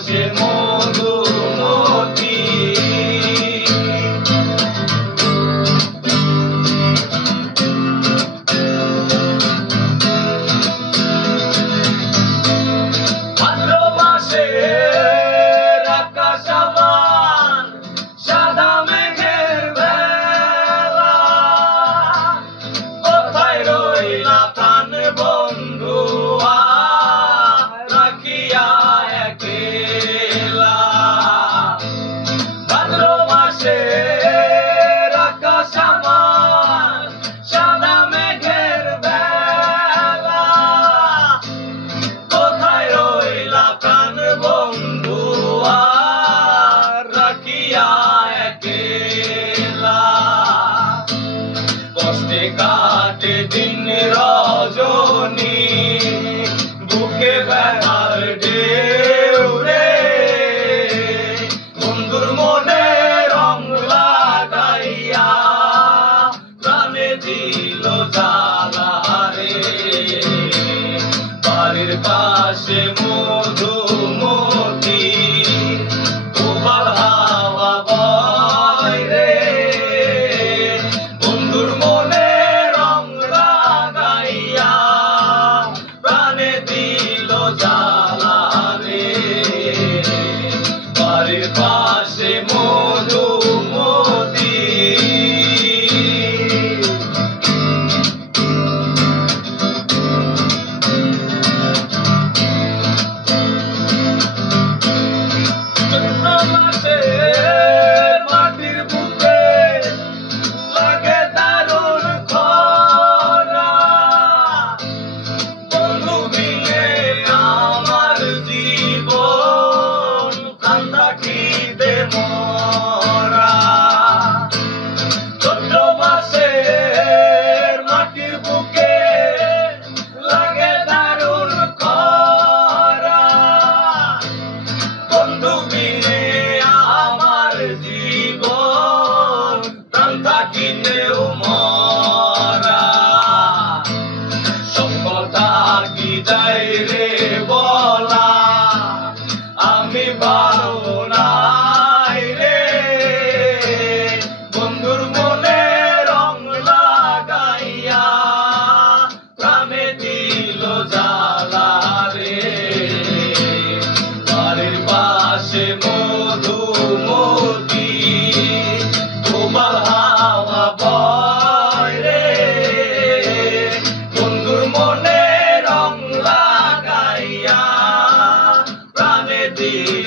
পাশে মধুমতি ভাদ্র মাসের আকাশ আমার সাদা মেঘের বেলা কোথায় রইলা প্রাণ বন্ধু রাখিয়া একলা ভাদ্র মাসের আকাশ আমার সাদা মেঘের বেলা কোথায় রইলা প্রাণ বন্ধু রাখিয়া একলা কষ্টে কাটে দিন রজনী বুকে ব্যথার ঢেউ রে বন্ধুর মনে রং লাগাইয়া প্রাণে দিল জ্বালা রে বাড়ির পাশে মধুমতি প্রবাল হাওয়া বয় রে বন্ধুর মনে রং লাগাইয়া প্রাণে দিল জ্বালা রে বাড়ির পাশে মধুমতি মাটির বুকে লাগে দারুণ খরা বন্ধু বিনে আমার জীবন কান্দাকিতে মরা চৈত্র মাসের মাটির বুকে লাগে দারুণ খরা বন্ধু বিনে আমার জীবন প্রাণ থাকিতেও মরা সব কথা কি যাই রে বলা আমি ভালো নাই রে বন্ধুর মনে রং লাগাইয়া প্রাণে দিল জ্বালা রে বাড়ির পাশে মধুমতি প্রবাল হাওয়া বয় রে বন্ধুর মনে রং লাগাইয়া প্রাণে দিল